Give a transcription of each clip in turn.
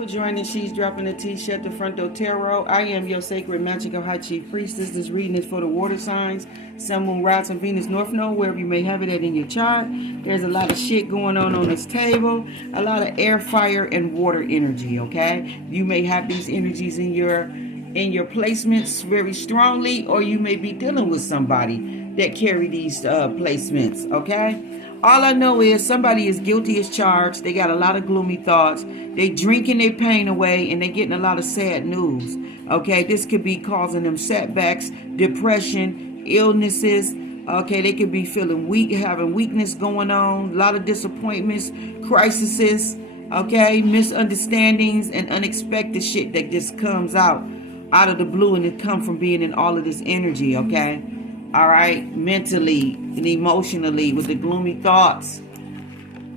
For joining She's Dropping the Tea, Shut the Front Door Tarot. I am your sacred magical high chief priestess. This reading is for the water signs, Sun, Moon, Rising, Venus, North Node, wherever you may have it at in your chart. There's a lot of shit going on this table, a lot of air, fire, and water energy. Okay, you may have these energies in your placements very strongly, or you may be dealing with somebody that carry these placements. Okay. All I know is somebody is guilty as charged. They got a lot of gloomy thoughts. They drinking their pain away and they getting a lot of sad news. Okay, this could be causing them setbacks, depression, illnesses. Okay, they could be feeling weak, having weakness going on, a lot of disappointments, crises. Okay, misunderstandings and unexpected shit that just comes out of the blue, and it come from being in all of this energy. Okay. All right, mentally and emotionally with the gloomy thoughts.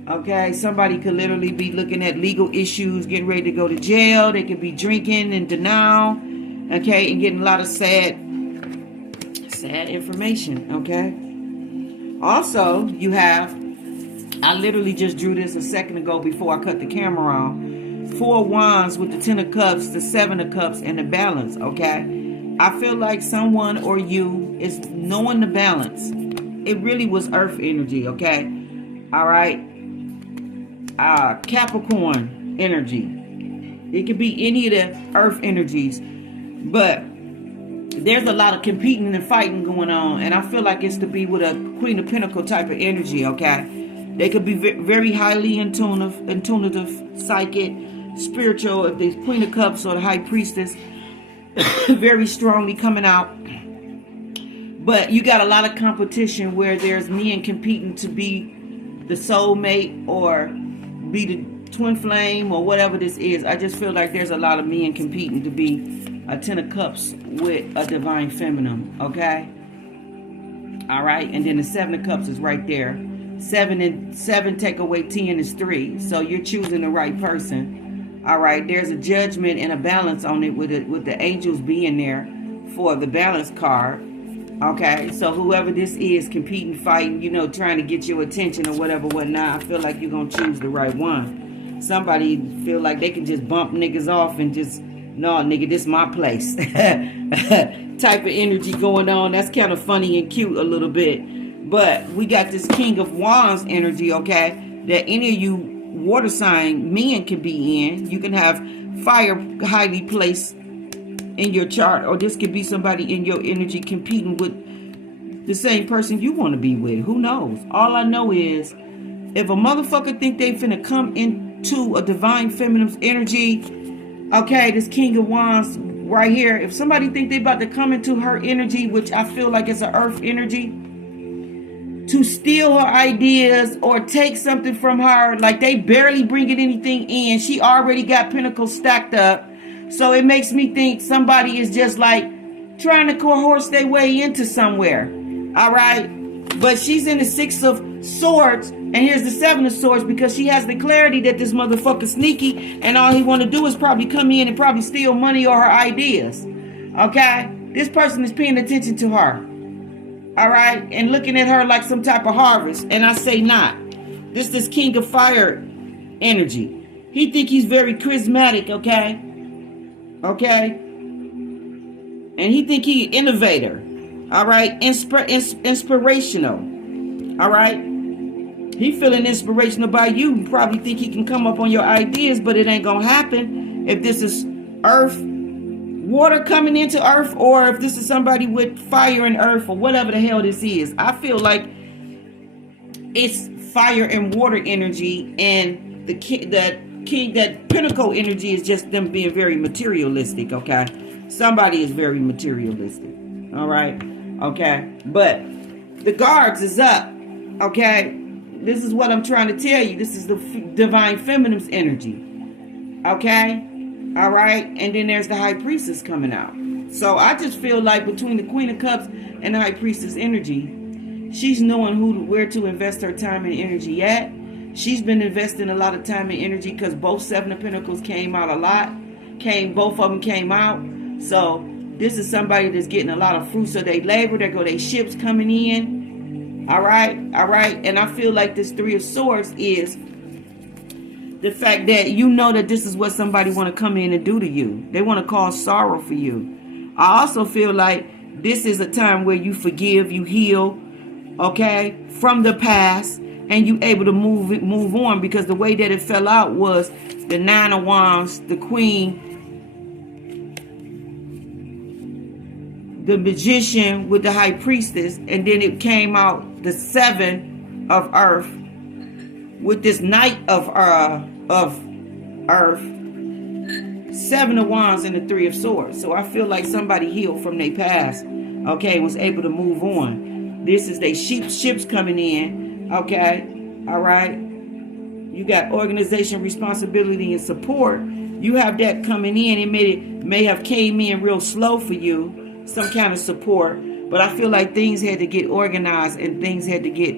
Okay, somebody could literally be looking at legal issues, getting ready to go to jail. They could be drinking in denial, okay, and getting a lot of sad information, okay. Also, you have, I literally just drew this a second ago before I cut the camera on. 4 wands with the 10 of cups, the 7 of cups, and the balance, okay. I feel like someone or you is knowing the balance. It really was earth energy, okay? All right. Capricorn energy. It could be any of the earth energies. But there's a lot of competing and fighting going on. And I feel like it's to be with a Queen of Pentacles type of energy, okay? They could be very highly intuitive, psychic, spiritual. If there's Queen of Cups or the High Priestess, very strongly coming out. But you got a lot of competition where there's men competing to be the soulmate or be the twin flame or whatever this is. I just feel like there's a lot of men competing to be a 10 of cups with a divine feminine. Okay. All right. And then the 7 of cups is right there. 7 and 7 take away 10 is 3. So you're choosing the right person. All right, there's a judgment and a balance on it with the angels being there for the balance card. Okay, so whoever this is competing, fighting, trying to get your attention or whatnot, I feel like you're going to choose the right one. Somebody feel like they can just bump niggas off and just, no, nigga, this my place. Type of energy going on. That's kind of funny and cute a little bit. But we got this King of Wands energy, okay, that any of you water sign men can be in. You can have fire highly placed in your chart, or this could be somebody in your energy competing with the same person you want to be with. Who knows? All I know is if a motherfucker think they finna come into a divine feminine's energy, okay, this King of Wands right here, if somebody think they about to come into her energy, which I feel like it's an earth energy, to steal her ideas or take something from her, like they barely bringing anything in. She already got pentacles stacked up. So it makes me think somebody is just like trying to coerce their way into somewhere. All right. But she's in the 6 of Swords. And here's the 7 of Swords, because she has the clarity that this motherfucker sneaky. And all he want to do is probably come in and probably steal money or her ideas. Okay. This person is paying attention to her. All right, and looking at her like some type of harvest, and I say not. This King of Fire energy. He think he's very charismatic, okay, and he think he innovator. All right, inspirational. All right, he feeling inspirational by you. You probably think he can come up on your ideas, but it ain't gonna happen if this is Earth. Water coming into earth, or if this is somebody with fire and earth, or whatever the hell this is. I feel like it's fire and water energy, and that pinnacle energy is just them being very materialistic. Okay, somebody is very materialistic. All right, okay, but the guards is up. Okay, this is what I'm trying to tell you. This is the divine feminine's energy. Okay. All right, and then there's the High Priestess coming out. So I just feel like between the Queen of Cups and the High Priestess energy, she's knowing where to invest her time and energy at. She's been investing a lot of time and energy because both 7 of Pentacles came out a lot. Both of them came out. So this is somebody that's getting a lot of fruits of their labor. There go their ships coming in. All right, and I feel like this 3 of Swords is the fact that you know that this is what somebody want to come in and do to you. They want to cause sorrow for you. I also feel like this is a time where you forgive, you heal, okay, from the past, and you able to move on, because the way that it fell out was the Nine of Wands, the Queen, the Magician with the High Priestess, and then it came out the Seven of Earth with this Knight of Earth, Seven of Wands, and the Three of Swords. So I feel like somebody healed from their past, okay, was able to move on. This is they ships coming in, okay, all right. You got organization, responsibility, and support. You have that coming in. It may have came in real slow for you, some kind of support, but I feel like things had to get organized and things had to get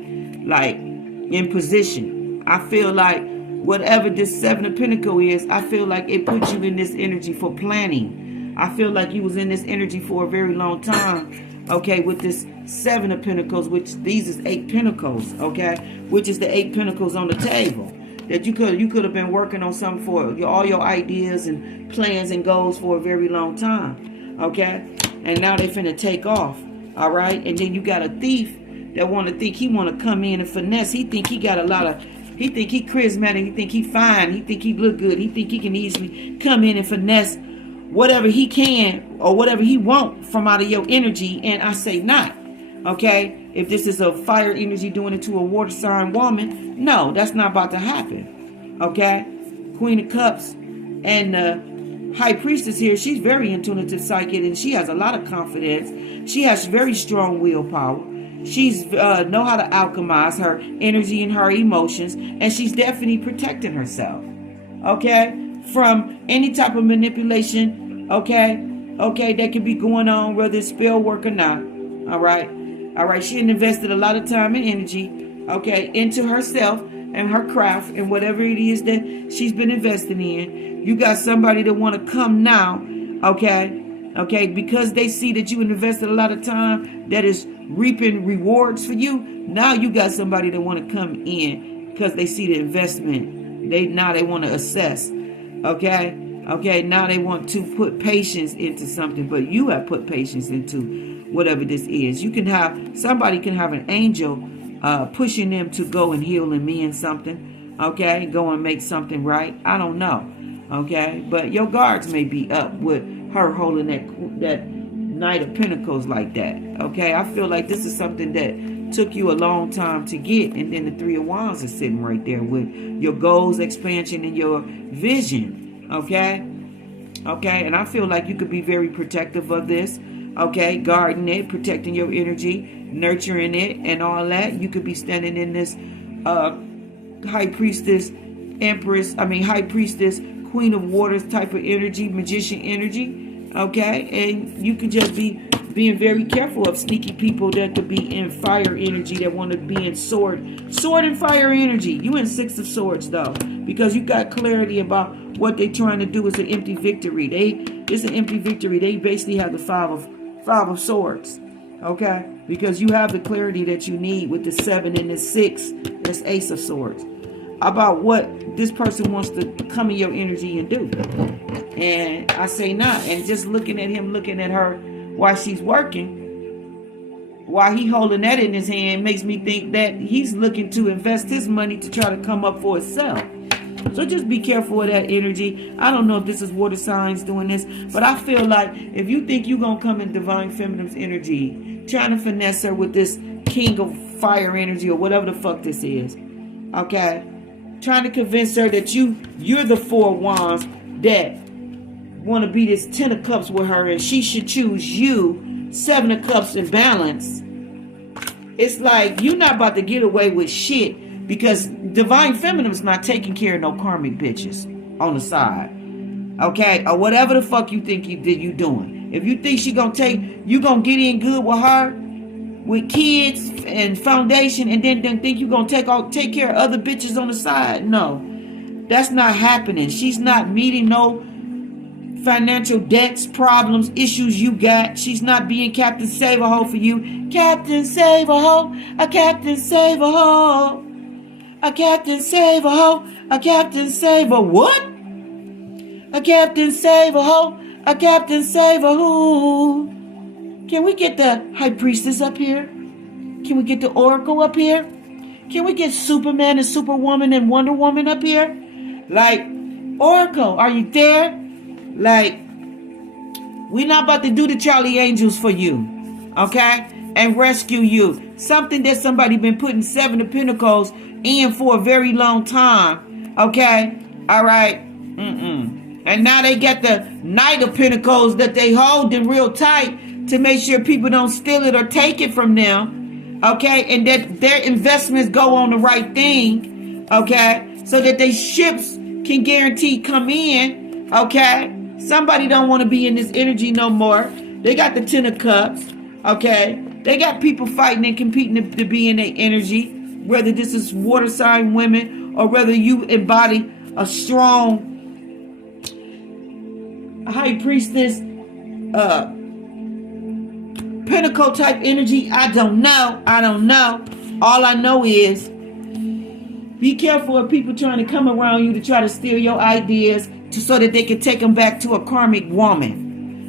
like in position. I feel like whatever this Seven of Pentacles is, I feel like it puts you in this energy for planning. I feel like you was in this energy for a very long time, okay, with this Seven of Pentacles, which these is 8 Pentacles, okay, which is the 8 Pentacles on the table. That you could have been working on something for all your ideas and plans and goals for a very long time, okay, and now they finna take off, all right. And then you got a thief that want to think he want to come in and finesse. He think he got a lot of, he think he charismatic, he think he fine, he think he look good, he think he can easily come in and finesse whatever he can or whatever he want from out of your energy. And I say not, okay. If this is a fire energy doing it to a water sign woman, no, that's not about to happen, okay. Queen of Cups and High Priestess here, she's very intuitive psychic, and she has a lot of confidence. She has very strong willpower. She's know how to alchemize her energy and her emotions, and she's definitely protecting herself, okay, from any type of manipulation, okay, that could be going on, whether it's spell work or not, all right. She invested a lot of time and energy, okay, into herself and her craft and whatever it is that she's been investing in. You got somebody that want to come now, okay, because they see that you invested a lot of time that is reaping rewards for you. Now you got somebody that want to come in because they see the investment. Now they want to assess, okay, now they want to put patience into something, but you have put patience into whatever this is. Somebody can have an angel pushing them to go and heal and mend something, okay, go and make something right. I don't know, okay, but your guards may be up with her holding that Knight of Pentacles like that, okay. I feel like this is something that took you a long time to get, and then the Three of Wands is sitting right there with your goals, expansion, and your vision, okay, and I feel like you could be very protective of this, okay, guarding it, protecting your energy, nurturing it, and all that. You could be standing in this High Priestess, High Priestess, Queen of Waters type of energy, Magician energy, okay, and you could just be being very careful of sneaky people that could be in fire energy, that want to be in sword and fire energy. You in Six of Swords though, because you got clarity about what they trying to do is an empty victory. It's an empty victory. They basically have the Five of Swords, okay, because you have the clarity that you need with the 7 and the 6. That's Ace of Swords, about what this person wants to come in your energy and do. And I say not. And just looking at him, looking at her while she's working, while he holding that in his hand, makes me think that he's looking to invest his money to try to come up for himself. So just be careful of that energy. I don't know if this is water signs doing this, but I feel like if you think you're going to come in Divine Feminine's energy, trying to finesse her with this King of Fire energy or whatever the fuck this is, okay, trying to convince her that you're the Four of Wands that want to be this 10 of Cups with her, and she should choose you, 7 of Cups in balance. It's like you're not about to get away with shit, because Divine Feminine's not taking care of no karmic bitches on the side, okay, or whatever the fuck you think you doing. If you think you gonna get in good with her, with kids and foundation, and then think you gonna take care of other bitches on the side, no, that's not happening. She's not meeting no financial debts, problems, issues you got. She's not being Captain Save-A-Ho for you. Captain Save-A-Ho, a Captain Save-A-Ho, A captain save a hoe. A captain save a what? A captain save a hoe. A captain save a who? Can we get the high priestess up here? Can we get the oracle up here? Can we get Superman and Superwoman and Wonder Woman up here? Like, oracle, are you there? Like, we're not about to do the Charlie Angels for you, okay? And rescue you. Something that somebody been putting Seven of Pentacles in for a very long time, okay? All right. And now they got the Knight of Pentacles that they holding real tight to make sure people don't steal it or take it from them, okay? And that their investments go on the right thing, okay? So that they ships can guarantee come in, okay? Somebody don't want to be in this energy no more. They got the Ten of Cups, okay? They got people fighting and competing to be in their energy, whether this is water sign women or whether you embody a strong high priestess, pinnacle type energy. I don't know. All I know is be careful of people trying to come around you to try to steal your ideas so that they can take them back to a karmic woman.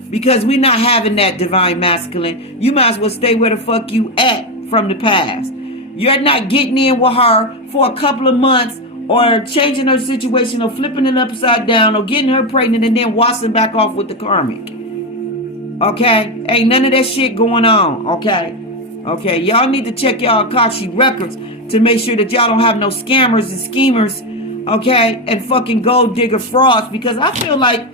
Because we're not having that divine masculine. You might as well stay where the fuck you at from the past. You're not getting in with her for a couple of months or changing her situation or flipping it upside down or getting her pregnant and then washing back off with the karmic. Okay? Ain't none of that shit going on. Okay? Y'all need to check y'all Akashi records to make sure that y'all don't have no scammers and schemers, okay? And fucking gold digger frauds, because I feel like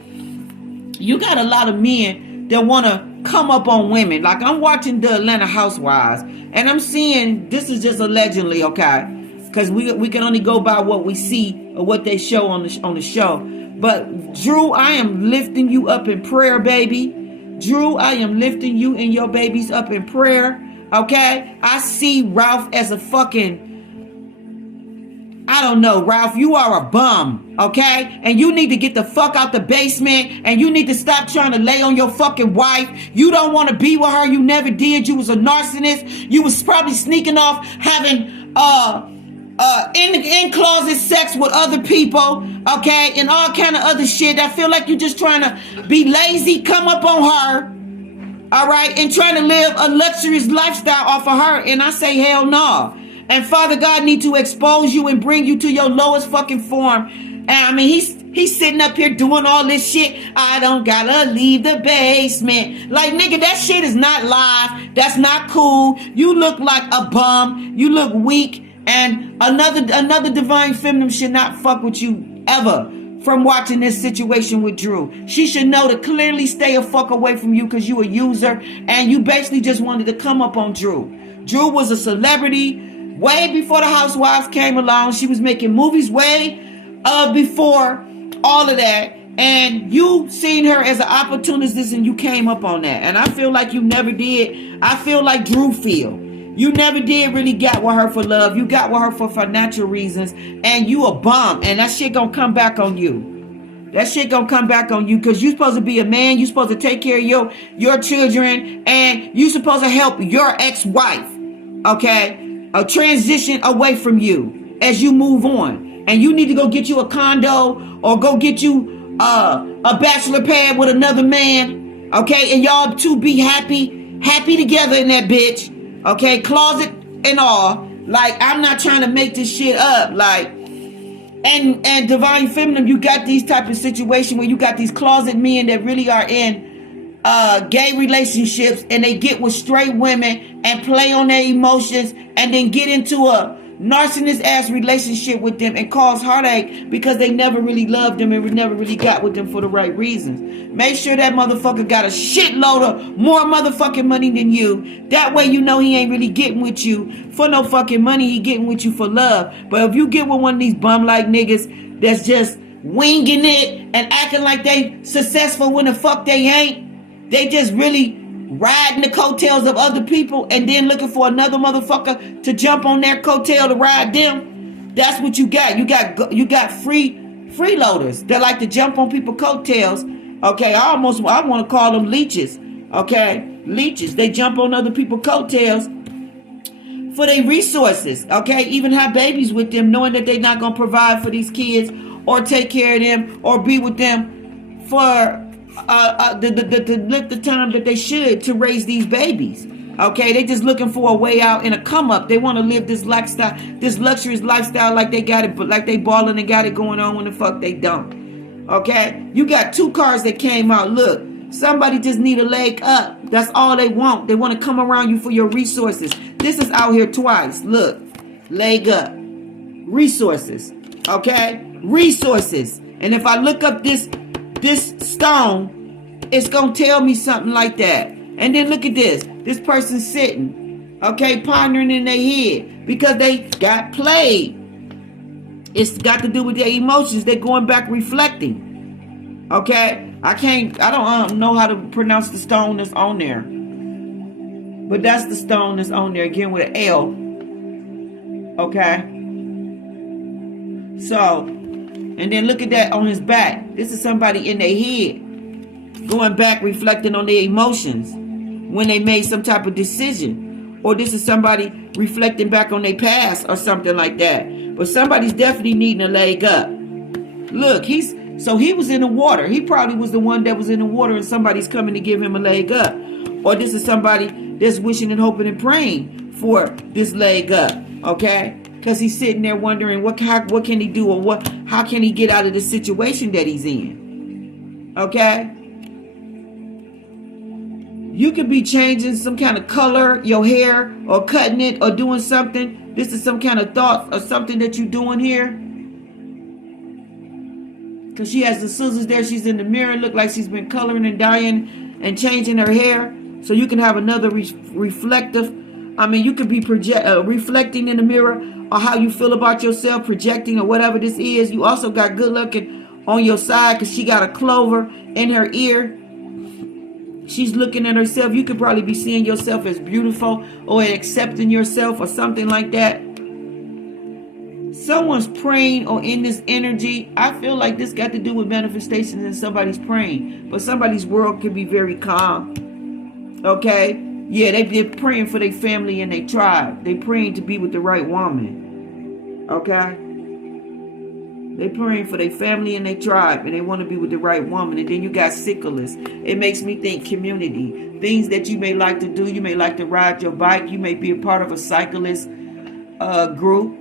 you got a lot of men that want to come up on women. Like, I'm watching the Atlanta Housewives and I'm seeing, this is just allegedly, okay? Because we can only go by what we see or what they show on the show. But Drew, I am lifting you up in prayer, baby. Drew, I am lifting you and your babies up in prayer. Okay? I see Ralph as a fucking, I don't know, Ralph, you are a bum. Okay? And you need to get the fuck out the basement. And you need to stop trying to lay on your fucking wife. You don't want to be with her. You never did. You was a narcissist. You was probably sneaking off having in closet sex with other people, okay, and all kind of other shit. I feel like you're just trying to be lazy, come up on her, all right, and trying to live a luxurious lifestyle off of her. And I say hell no. And Father God need to expose you and bring you to your lowest fucking form. And I mean, he's sitting up here doing all this shit. I don't gotta leave the basement. Like, nigga, that shit is not live. That's not cool. You look like a bum. You look weak. And another divine feminine should not fuck with you ever from watching this situation with Drew. She should know to clearly stay a fuck away from you because you a user and you basically just wanted to come up on Drew. Drew was a celebrity way before the Housewives came along. She was making movies way before all of that. And you seen her as an opportunist and you came up on that. And I feel like you never did. I feel like Drew feel. You never did really get with her for love. You got with her for financial reasons. And you a bum. And that shit gonna come back on you. That shit gonna come back on you. Because you supposed to be a man. You supposed to take care of your children. And you supposed to help your ex-wife. Okay? A transition away from you. As you move on. And you need to go get you a condo. Or go get you a bachelor pad with another man. Okay? And y'all two be happy. Happy together in that bitch. Okay, closet and all. Like, I'm not trying to make this shit up. Like, and divine feminine, you got these type of situation where you got these closet men that really are in gay relationships and they get with straight women and play on their emotions and then get into a narcissist ass relationship with them and cause heartache because they never really loved them and never really got with them for the right reasons. Make sure that motherfucker got a shitload of more motherfucking money than you. That way you know he ain't really getting with you for no fucking money. He getting with you for love. But if you get with one of these bum-like niggas that's just winging it and acting like they successful when the fuck they ain't, they just really riding the coattails of other people and then looking for another motherfucker to jump on their coattail to ride them. That's what you got. You got freeloaders that like to jump on people's coattails. Okay, I want to call them leeches. Okay, leeches. They jump on other people's coattails for their resources, okay? Even have babies with them, knowing that they're not going to provide for these kids or take care of them or be with them for the time that they should to raise these babies. Okay, they just looking for a way out and a come up. They want to live this lifestyle, this luxurious lifestyle, like they got it, but like they balling and got it going on when the fuck they don't. Okay, you got 2 cards that came out. Look, somebody just need a leg up. That's all they want. They want to come around you for your resources. This is out here twice. Look, leg up, resources. Okay, resources. And if I look up this stone, it's gonna tell me something like that. And then look at this. This person sitting, okay, pondering in their head because they got played. It's got to do with their emotions. They're going back reflecting. Okay? I don't know how to pronounce the stone that's on there. But that's the stone that's on there, again with an L. Okay? So, and then look at that on his back. This is somebody in their head going back reflecting on their emotions when they made some type of decision. Or this is somebody reflecting back on their past or something like that. But somebody's definitely needing a leg up. Look, he was in the water. He probably was the one that was in the water and somebody's coming to give him a leg up. Or this is somebody that's wishing and hoping and praying for this leg up. Okay? Because he's sitting there wondering what can he do, or how can he get out of the situation that he's in. Okay? You could be changing some kind of color, your hair, or cutting it, or doing something. This is some kind of thought or something that you're doing here. Because she has the scissors there. She's in the mirror. Look like she's been coloring and dyeing and changing her hair. So you can have another reflective. I mean, you could be reflecting in the mirror or how you feel about yourself, projecting or whatever this is. You also got good looking on your side because she got a clover in her ear. She's looking at herself. You could probably be seeing yourself as beautiful or accepting yourself or something like that. Someone's praying or in this energy. I feel like this got to do with manifestations and somebody's praying. But somebody's world can be very calm. Okay? Yeah, they're praying for their family and their tribe. They're praying to be with the right woman. Okay? They're praying for their family and their tribe, and they want to be with the right woman. And then you got sickles. It makes me think community. Things that you may like to do. You may like to ride your bike. You may be a part of a cyclist group.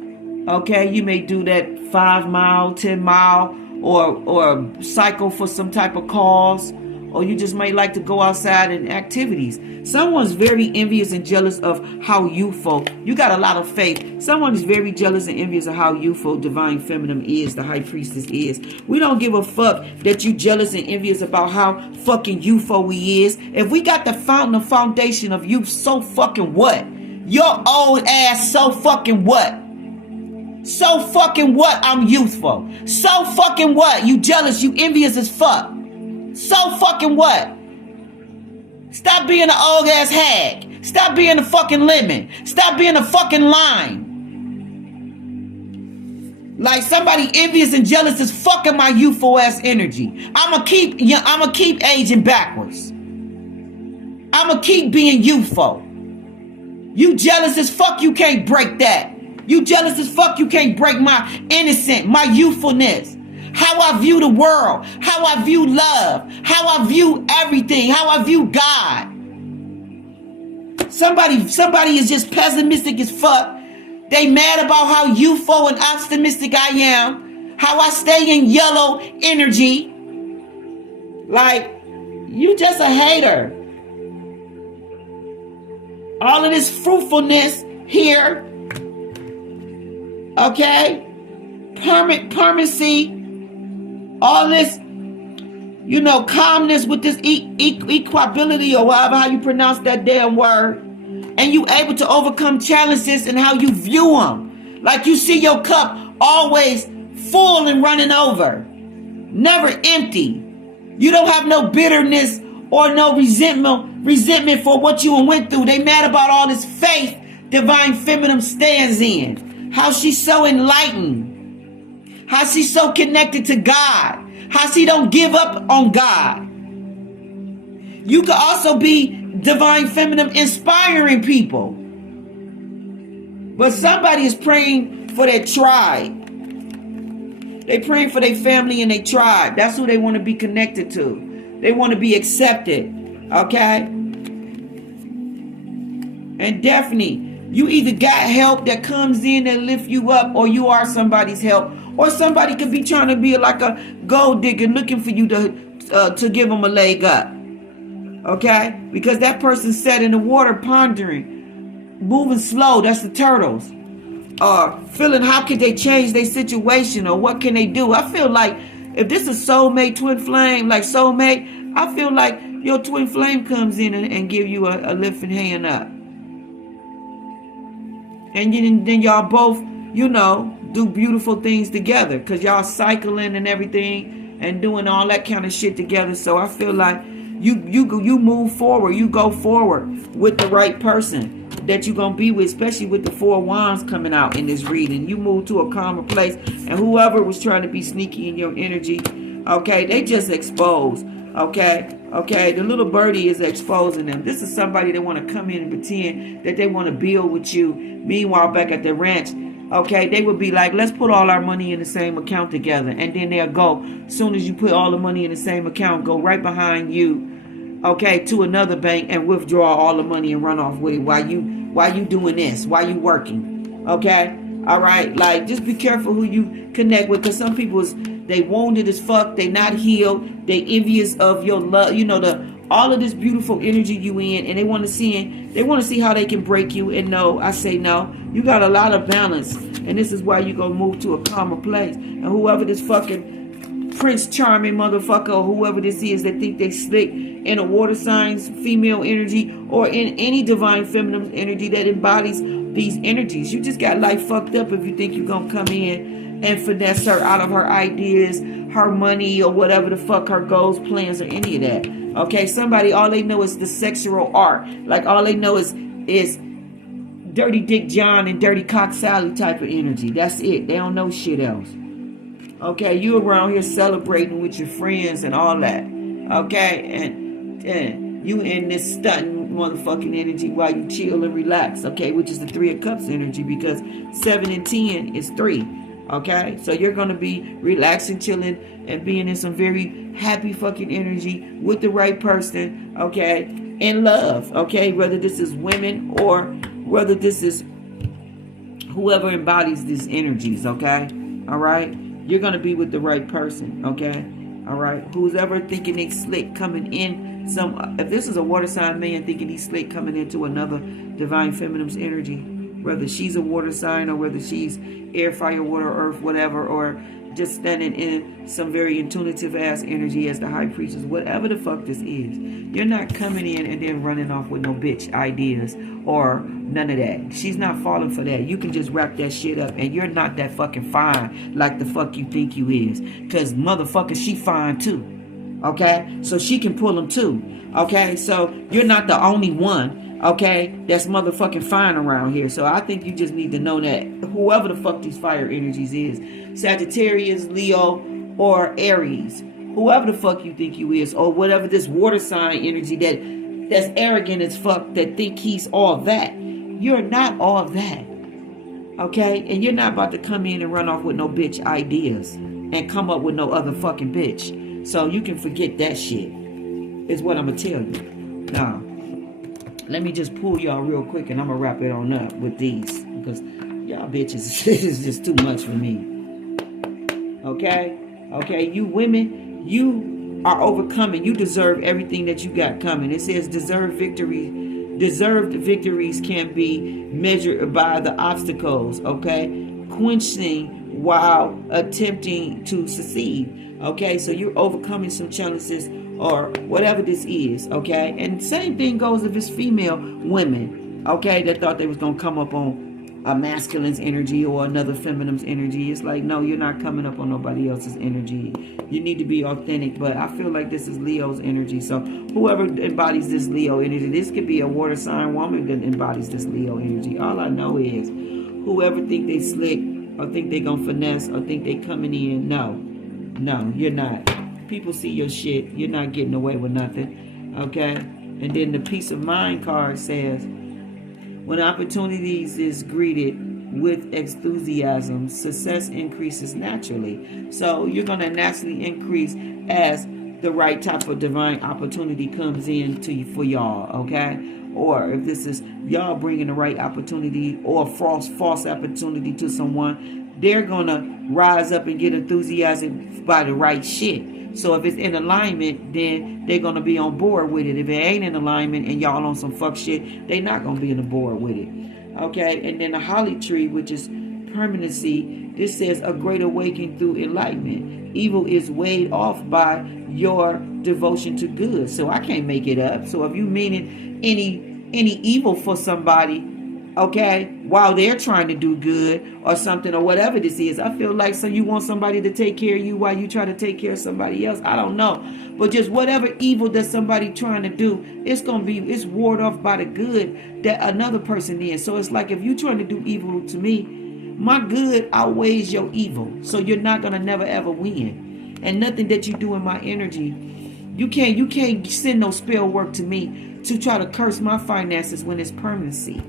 Okay, you may do that 5 mile, 10 mile, or cycle for some type of cause. Or you just may like to go outside and activities. Someone's very envious and jealous of how youthful. You got a lot of faith. Someone is very jealous and envious of how youthful Divine Feminine is, the High Priestess is. We don't give a fuck that you jealous and envious about how fucking youthful we is. If we got the foundation of youth, so fucking what? Your old ass, so fucking what? So fucking what? I'm youthful. So fucking what? You jealous, you envious as fuck. So fucking what? Stop being an old ass hag. Stop being a fucking lemon. Stop being a fucking lime. Like somebody envious and jealous is fucking my youthful ass energy. I'ma keep aging backwards. I'ma keep being youthful. You jealous as fuck, you can't break that. You jealous as fuck, you can't break my innocence, my youthfulness. How I view the world, how I view love, how I view everything, how I view God. Somebody is just pessimistic as fuck. They mad about how youthful and optimistic I am, how I stay in yellow energy. Like, you just a hater. All of this fruitfulness here, okay? Permanency. All this, calmness with this equability or however how you pronounce that damn word. And you able to overcome challenges and how you view them. Like you see your cup always full and running over. Never empty. You don't have no bitterness or no resentment for what you went through. They mad about all this faith Divine Feminine stands in. How she's so enlightened. How she's so connected to God. How she don't give up on God. You could also be Divine Feminine inspiring people. But somebody is praying for their tribe. They praying for their family and their tribe. That's who they want to be connected to. They want to be accepted. Okay? And definitely, you either got help that comes in and lift you up, or you are somebody's help. Or somebody could be trying to be like a gold digger looking for you to give them a leg up. Okay? Because that person sat in the water pondering, moving slow. That's the turtles. Feeling how could they change their situation, or what can they do. I feel like if this is soulmate, twin flame, like soulmate, I feel like your twin flame comes in and give you a lifting hand up. And then y'all both, do beautiful things together, because y'all cycling and everything and doing all that kind of shit together. So I feel like you move forward, you go forward with the right person that you're going to be with, especially with the 4 wands coming out in this reading. You move to a calmer place, and whoever was trying to be sneaky in your energy, okay, they just exposed. Okay, the little birdie is exposing them. This is somebody that want to come in and pretend that they want to build with you. Meanwhile, back at the ranch, okay, they would be like, let's put all our money in the same account together. And then they'll go, as soon as you put all the money in the same account, go right behind you, okay, to another bank and withdraw all the money and run off with it. Why you doing this? Why you working? Okay? All right? Like, just be careful who you connect with, because some people they wounded as fuck. They not healed. They envious of your love. All of this beautiful energy you in, and they want to see how they can break you. And no, I say no. You got a lot of balance, and this is why you gonna move to a calmer place. And whoever this fucking Prince Charming motherfucker, or whoever this is that think they slick in a water signs female energy, or in any divine feminine energy that embodies these energies, you just got life fucked up if you think you're gonna come in and finesse her out of her ideas, her money, or whatever the fuck her goals, plans, or any of that. Okay, somebody, all they know is the sexual art. Like, all they know is Dirty Dick John and Dirty Cock Sally type of energy. That's it. They don't know shit else. Okay, you around here celebrating with your friends and all that. Okay, and you in this stunting motherfucking energy while you chill and relax. Okay, which is the 3 of Cups energy, because 7 and 10 is 3. Okay, so you're going to be relaxing, chilling, and being in some very happy fucking energy with the right person, okay, in love, okay, whether this is women or whether this is whoever embodies these energies, okay, all right, you're going to be with the right person, okay, all right, who's ever thinking they slick coming in, if this is a water sign man thinking he's slick coming into another divine feminine's energy, whether she's a water sign or whether she's air, fire, water, earth, whatever, or just standing in some very intuitive ass energy as the high priestess, whatever the fuck this is. You're not coming in and then running off with no bitch ideas or none of that. She's not falling for that. You can just wrap that shit up, and you're not that fucking fine like the fuck you think you is. Because motherfucker, she fine too. Okay? So she can pull them too. Okay? So you're not the only one. Okay, that's motherfucking fine around here. So I think you just need to know that whoever the fuck these fire energies is, Sagittarius, Leo, or Aries, whoever the fuck you think you is, or whatever this water sign energy that's arrogant as fuck, that think he's all that. You're not all that. Okay, and you're not about to come in and run off with no bitch ideas and come up with no other fucking bitch. So you can forget that shit, is what I'm gonna tell you. Now, let me just pull y'all real quick, and I'm going to wrap it on up with these, because y'all bitches, this is just too much for me. Okay? Okay, you women, you are overcoming. You deserve everything that you got coming. It says deserved victories can be measured by the obstacles, okay? Quenching while attempting to succeed. Okay, so you're overcoming some challenges or whatever this is, okay? And same thing goes if it's female women, okay, that thought they was going to come up on a masculine's energy or another feminine's energy. It's like, no, you're not coming up on nobody else's energy. You need to be authentic, but I feel like this is Leo's energy. So whoever embodies this Leo energy, this could be a water sign woman that embodies this Leo energy. All I know is whoever think they slick or think they going to finesse or think they coming in, no, you're not. People see your shit. You're not getting away with nothing. Okay? And then the peace of mind card says, when opportunities is greeted, with enthusiasm. Success increases naturally. So you're going to naturally increase as the right type of divine opportunity comes in to you for y'all, okay? Or if this is y'all bringing the right opportunity or false opportunity to someone, they're going to rise up and get enthusiasm by the right shit. So if it's in alignment, then they're going to be on board with it. If it ain't in alignment and y'all on some fuck shit, they're not going to be on board with it. Okay? And then the holly tree, which is permanency, this says a great awakening through enlightenment. Evil is weighed off by your devotion to good. So I can't make it up. So if you meaning any evil for somebody, okay, while they're trying to do good or something or whatever this is, I feel like so you want somebody to take care of you while you try to take care of somebody else. I don't know, but just whatever evil that somebody trying to do, it's warded off by the good that another person is. So it's like if you trying to do evil to me, my good outweighs your evil, so you're not gonna never ever win. And nothing that you do in my energy, you can't send no spell work to me to try to curse my finances when it's permanency.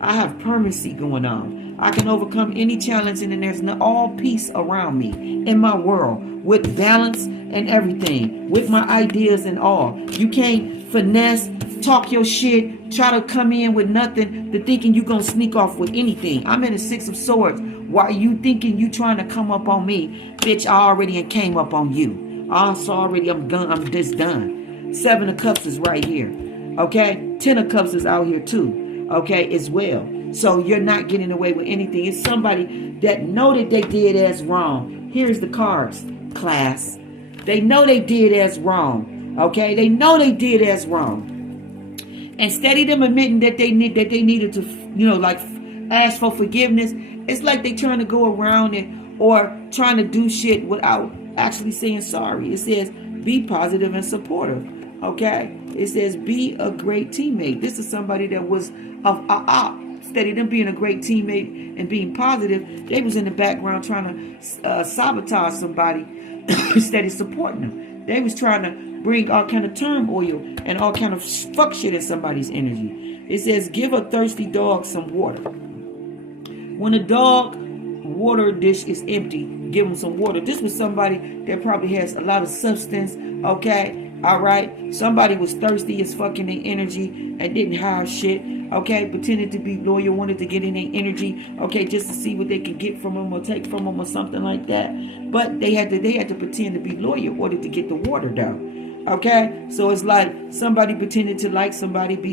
I have permanency going on. I can overcome any challenge, and then there's all peace around me in my world with balance and everything, with my ideas and all. You can't finesse, talk your shit, try to come in with nothing, to thinking you're going to sneak off with anything. I'm in the Six of Swords. Why are you thinking you trying to come up on me? Bitch, I already came up on you. I'm just done. Seven of Cups is right here. Okay? 10 of Cups is out here too. Okay? As well. So you're not getting away with anything. It's somebody that know that they did as wrong. Here's the cards, class. They know they did as wrong. Okay? They know they did as wrong. Instead of them admitting that they needed to, like ask for forgiveness, it's like they trying to go around it or trying to do shit without actually saying sorry. It says be positive and supportive. Okay? It says be a great teammate. This is somebody that was instead of them being a great teammate and being positive, they was in the background trying to sabotage somebody instead of supporting them. They was trying to bring all kind of turmoil and all kind of fuck shit in somebody's energy. It says give a thirsty dog some water. When a dog water dish is empty, give them some water. This was somebody that probably has a lot of substance. Okay, all right. Somebody was thirsty as fucking their energy and didn't have shit. Okay, pretended to be loyal, wanted to get in their energy. Okay, just to see what they could get from them or take from them or something like that. But they had to pretend to be loyal in order to get the water down. Okay, so it's like somebody pretending to like somebody, be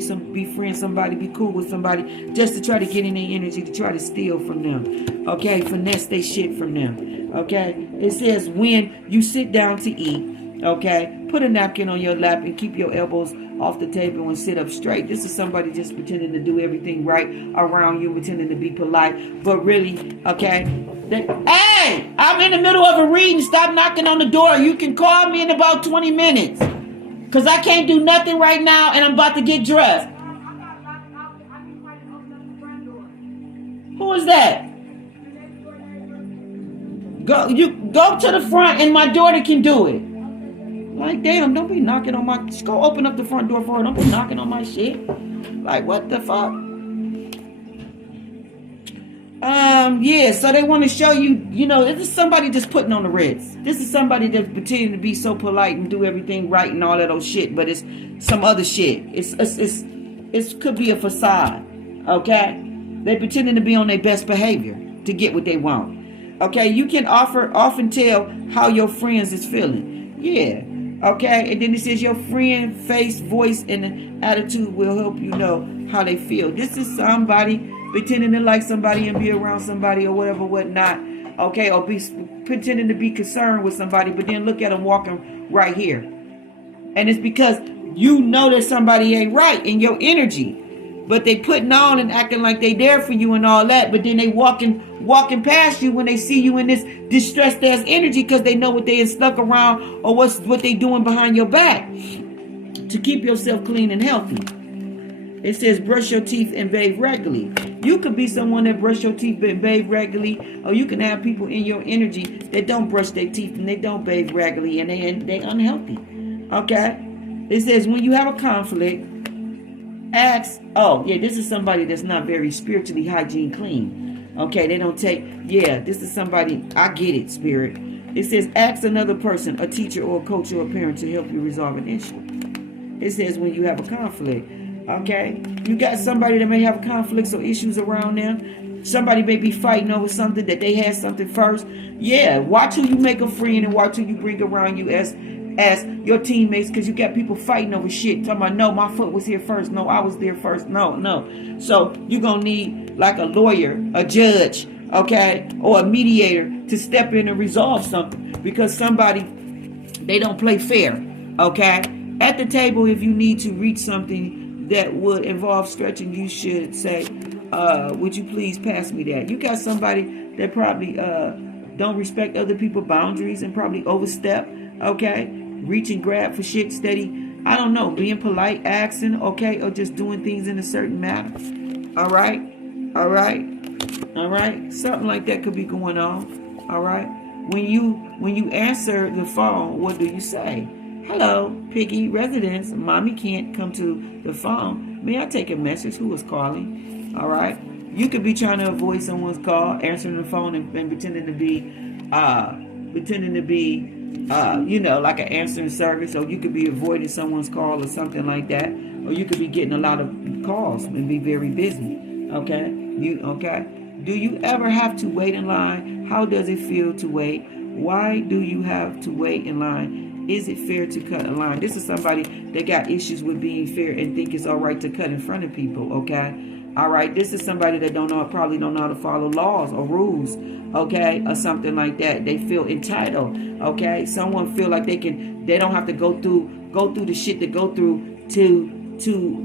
friends somebody, be cool with somebody, just to try to get in their energy, to try to steal from them. Okay, finesse they shit from them. Okay, it says when you sit down to eat, okay, put a napkin on your lap and keep your elbows off the table and sit up straight. This is somebody just pretending to do everything right around you, pretending to be polite, but really, okay. Hey, I'm in the middle of a reading. Stop knocking on the door. You can call me in about 20 minutes. Because I can't do nothing right now and I'm about to get dressed. Who is that? Go to the front and my daughter can do it. Like, damn, don't be knocking on my... Just go open up the front door for her. Don't be knocking on my shit. Like, what the fuck? Yeah, so they want to show you, this is somebody just putting on the Ritz. This is somebody that's pretending to be so polite and do everything right and all that old shit, but it's some other shit. It could be a facade, okay? They pretending to be on their best behavior to get what they want. Okay, you can often tell how your friends is feeling. Yeah. Okay, and then it says your friend, face, voice, and attitude will help you know how they feel. This is somebody pretending to like somebody and be around somebody or whatever, whatnot. Okay, or be pretending to be concerned with somebody, but then look at them walking right here. And it's because you know that somebody ain't right in your energy. But they putting on and acting like they there for you and all that. But then they walking past you when they see you in this distressed ass energy because they know what they stuck around or what they doing behind your back to keep yourself clean and healthy. It says brush your teeth and bathe regularly. You could be someone that brush your teeth and bathe regularly, or you can have people in your energy that don't brush their teeth and they don't bathe regularly and they unhealthy. Okay? It says when you have a conflict, ask, this is somebody that's not very spiritually hygiene clean. Okay, they don't take, yeah, this is somebody, I get it, Spirit. It says, ask another person, a teacher or a coach or a parent to help you resolve an issue. It says when you have a conflict. Okay, you got somebody that may have conflicts or issues around them. Somebody may be fighting over something that they had something first. Yeah, watch who you make a friend and watch who you bring around you as your teammates, because you got people fighting over shit. Talking about, no, my foot was here first. No, I was there first. No. So you're going to need like a lawyer, a judge, okay, or a mediator to step in and resolve something, because somebody, they don't play fair, okay? At the table, if you need to reach something that would involve stretching, you should say, would you please pass me that? You got somebody that probably don't respect other people's boundaries and probably overstep, okay? Reach and grab for shit steady. I don't know, being polite, asking, okay, or just doing things in a certain manner. All right? Something like that could be going on. All right? When you answer the phone, what do you say? Hello, Piggy residence. Mommy can't come to the phone. May I take a message? Who is calling? All right? You could be trying to avoid someone's call, answering the phone and pretending to be like an answering service, or you could be avoiding someone's call or something like that, or you could be getting a lot of calls and be very busy. Okay? Do you ever have to wait in line? How does it feel to wait? Why do you have to wait in line? Is it fair to cut a line? This is somebody that got issues with being fair and think it's all right to cut in front of people. Okay? All right, this is somebody that probably don't know how to follow laws or rules, okay, or something like that. They feel entitled, okay. Someone feel like they don't have to go through the shit to go through to.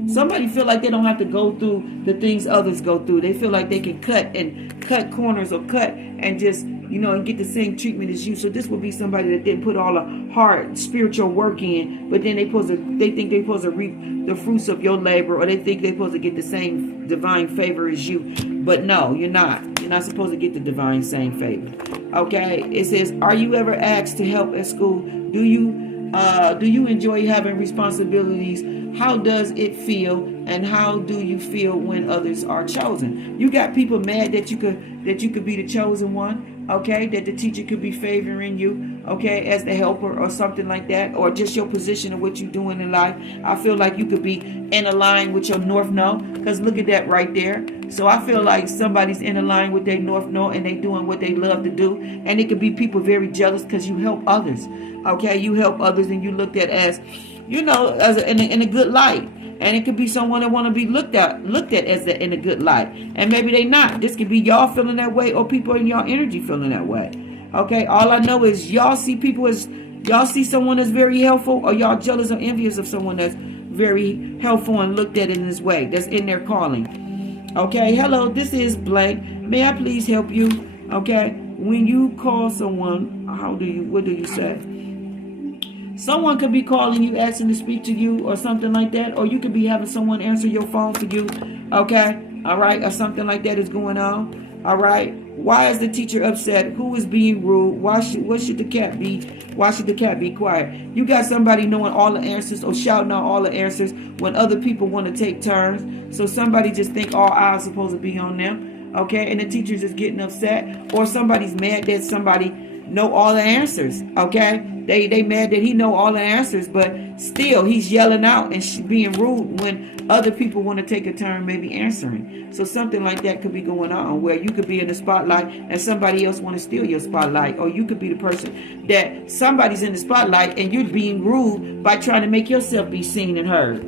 Somebody feel like they don't have to go through the things others go through. They feel like they can cut corners or cut and just and get the same treatment as you. So this would be somebody that didn't put all the hard spiritual work in, but then they think they're supposed to reap the fruits of your labor, or they think they're supposed to get the same divine favor as you. But no, you're not. You're not supposed to get the divine same favor. Okay? It says, are you ever asked to help at school? Do you enjoy having responsibilities? How does it feel? And how do you feel when others are chosen? You got people mad that you could be the chosen one. Okay, that the teacher could be favoring you, okay, as the helper or something like that, or just your position of what you're doing in life. I feel like you could be in a line with your North Node, because look at that right there. So I feel like somebody's in a line with their North Node and they doing what they love to do, and it could be people very jealous because you help others. Okay, you help others and you looked at as, as in a good light. And it could be someone that want to be looked at as in a good light. And maybe they not. This could be y'all feeling that way, or people in y'all energy feeling that way. Okay, all I know is y'all see someone that's very helpful, or y'all jealous or envious of someone that's very helpful and looked at in this way, that's in their calling. Okay, hello, this is blank. May I please help you? Okay, when you call someone, what do you say? Someone could be calling you, asking to speak to you or something like that. Or you could be having someone answer your phone for you. Okay? All right? Or something like that is going on. All right? Why is the teacher upset? Who is being rude? What should the cat be? Why should the cat be quiet? You got somebody knowing all the answers or shouting out all the answers when other people want to take turns. So somebody just think all eyes supposed to be on them. Okay? And the teacher's just getting upset. Or somebody's mad that somebody know all the answers. Okay? They mad that he know all the answers, but still he's yelling out and being rude when other people want to take a turn maybe answering. So something like that could be going on, where you could be in the spotlight and somebody else want to steal your spotlight. Or you could be the person that somebody's in the spotlight and you're being rude by trying to make yourself be seen and heard.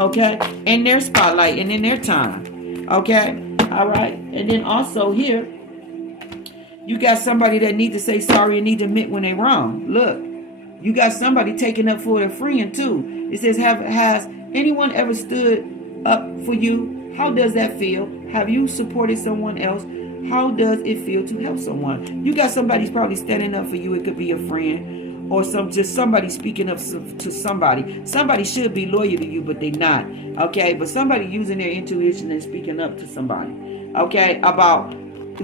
Okay? In their spotlight and in their time. Okay? All right? And then also here, you got somebody that need to say sorry and need to admit when they're wrong. Look. You got somebody taking up for their friend too. It says, has anyone ever stood up for you? How does that feel? Have you supported someone else? How does it feel to help someone? You got somebody's probably standing up for you. It could be a friend or just somebody speaking up to somebody. Somebody should be loyal to you, but they're not. Okay, but somebody using their intuition and speaking up to somebody. Okay, about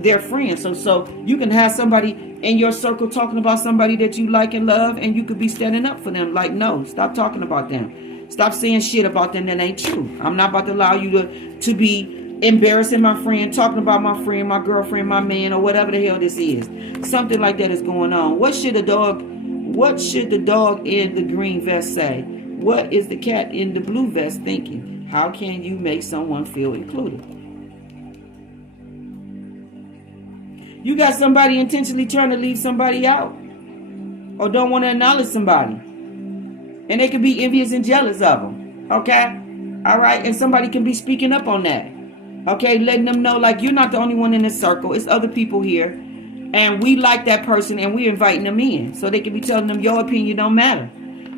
their friends. So you can have somebody in your circle talking about somebody that you like and love, and you could be standing up for them. Like, no, stop talking about them. Stop saying shit about them that ain't true. I'm not about to allow you to be embarrassing my friend, talking about my friend, my girlfriend, my man, or whatever the hell this is. Something like that is going on. What should the dog in the green vest say? What is the cat in the blue vest thinking? How can you make someone feel included? You got somebody intentionally trying to leave somebody out, or don't want to acknowledge somebody, and they could be envious and jealous of them. Okay? All right? And somebody can be speaking up on that. Okay? Letting them know, like, you're not the only one in this circle. It's other people here. And we like that person, and we're inviting them in. So they can be telling them your opinion don't matter,